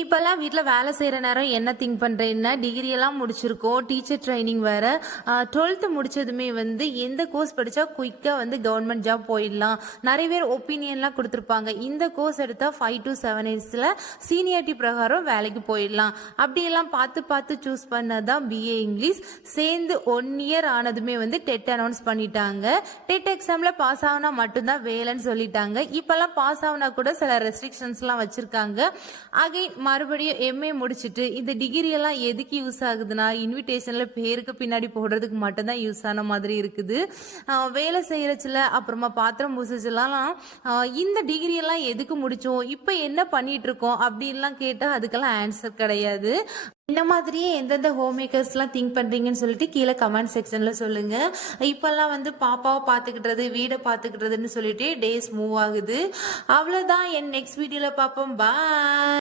இப்போல்லாம் வீட்டில் வேலை செய்கிற நேரம் என்ன திங்க் பண்ணுறேன்னா டிகிரி எல்லாம் முடிச்சிருக்கோம்? டீச்சர் ட்ரைனிங் வேறு. டுவெல்த்து முடிச்சதுமே வந்து எந்த கோர்ஸ் படித்தா குயிக்காக வந்து கவர்மெண்ட் ஜாப் போயிடலாம். நிறைய பேர் ஒப்பீனியன்லாம் கொடுத்துருப்பாங்க. இந்த கோர்ஸ் எடுத்தால் ஃபைவ் டு செவன் இயர்ஸில் சீனியாரிட்டி பிரகாரம் வேலைக்கு போயிடலாம். அப்படியெல்லாம் பார்த்து பார்த்து சூஸ் பண்ணதான் பிஏ இங்கிலீஷ். சேர்ந்து ஒன் இயர் ஆனதுமே வந்து டெட் அனௌன்ஸ் பண்ணிட்டாங்க. டெட் எக்ஸாமில் பாஸ் ஆகுனா மட்டும்தான் வேலைன்னு சொல்லிட்டாங்க. இப்போல்லாம் பாஸ் ஆகுனா கூட சில ரெஸ்ட்ரிக்ஷன்ஸ்லாம் வச்சுருக்காங்க. அகைன் மறுபடியும் எம்ஏ முடிச்சுட்டு இந்த டிகிரி எல்லாம் எதுக்கு யூஸ் ஆகுதுன்னா இன்விடேஷனில் பேருக்கு பின்னாடி போடுறதுக்கு மட்டும்தான் யூஸ் ஆன மாதிரி இருக்குது. வேலை செய்கிறச்சில அப்புறமா பாத்திரம் பூசிச்சுலாம் இந்த டிகிரி எல்லாம் எதுக்கு முடிச்சோம்? இப்போ என்ன பண்ணிட்டு இருக்கோம் அப்படின்லாம் கேட்டால் அதுக்கெல்லாம் ஆன்சர் கிடையாது. இந்த மாதிரியே எந்தெந்த ஹோம் மேக்கர்ஸ்லாம் திங்க் பண்ணுறீங்கன்னு சொல்லிட்டு கீழே கமெண்ட் செக்ஷனில் சொல்லுங்கள் இப்போல்லாம் வந்து பாப்பாவை பார்த்துக்கிட்டது வீடை பார்த்துக்கிட்டதுன்னு சொல்லிட்டு டேஸ் மூவ் ஆகுது. அவ்வளோதான் என் நெக்ஸ்ட் வீடியோவில் பார்ப்போம் பாய்